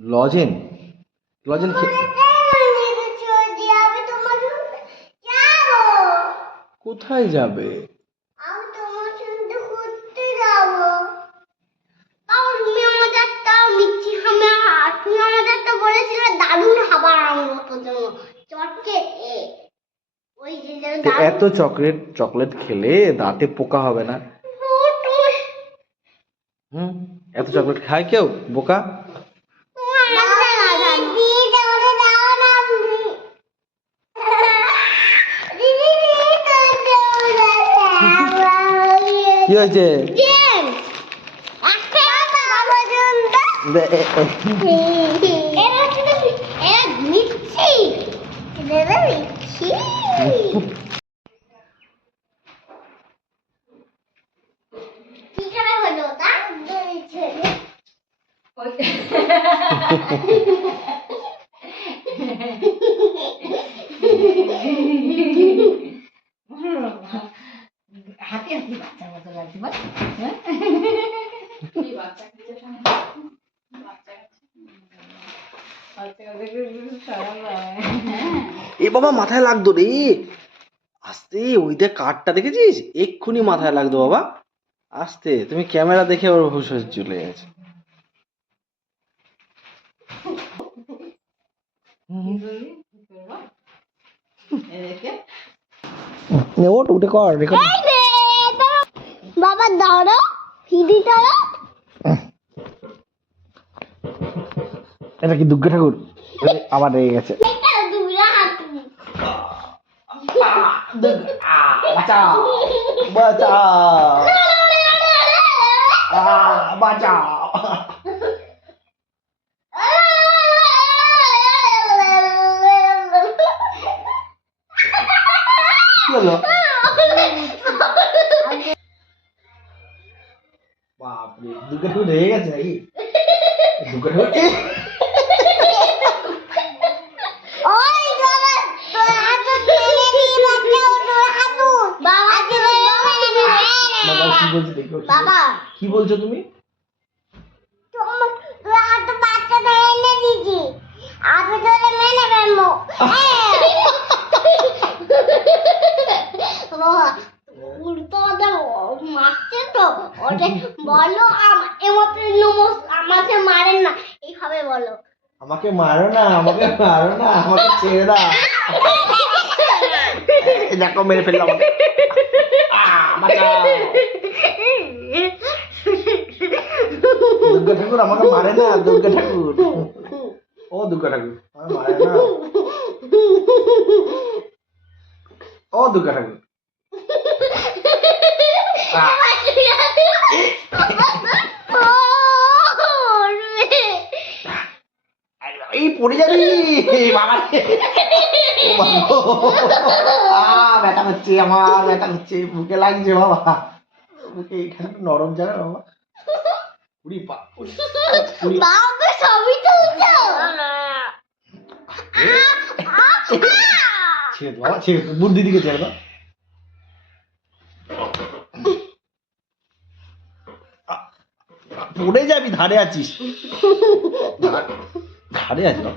লজেন লজেন কোথায় যাবে? এত চকলেট খেলে দাঁতে পোকা হবে না? এত চকলেট খায় কেউ? বোকা। কি হয়েছে? হাতি হাতি বাচ্চার মতো লাগছে বল। এ বাবা মাথায় লাগতো রে, আস্তে। ওই দেখ কাঠটা দেখেছিস? এক্ষুনি মাথায় লাগতো বাবা, আস্তে। তুমি ক্যামেরা দেখে ওর হুশ হয়ে চলে গেছে। ওট উঠে কর রেকর্ড। বাবা দাঁড়া, ফিদি দাঁড়া। এটা কি দুর্গা ঠাকুর? আবার রেগে গেছে। বাঁচাও বাঁচাও বাঁচাও। কি হলো? বাপরে, দুর্গা ঠাকুর রেগে গেছে নাকি? দুর্গা ঠাকুর কি? কি বলছো তুমি? মারছে তো বলো, আমাকে মারেন না এইভাবে বলো। আমাকে মারো না, আমাকে মারো না, আমাকে ছেড়ে দাও। দেখো মেরে ফেললাম। দুর্গা ঠাকুর আমাকে মারে না। দুর্গা ঠাকুর, ও দুর্গা ঠাকুর আমাকে মারে না। ও দুর্গা ঠাকুর, এই পড়ে যাবি বাবা। ব্যথা হচ্ছে, আমার ব্যথা হচ্ছে, বুকে লাগছে বাবা। বুকে এইখানে নরম জায়গা বাবা। ছেড়ে বাবা, ছেড়ে বুদ্ধি দিকে ছেড়ে দাও। পড়ে যাবি, ধারে আছিস, ধারে আছিস।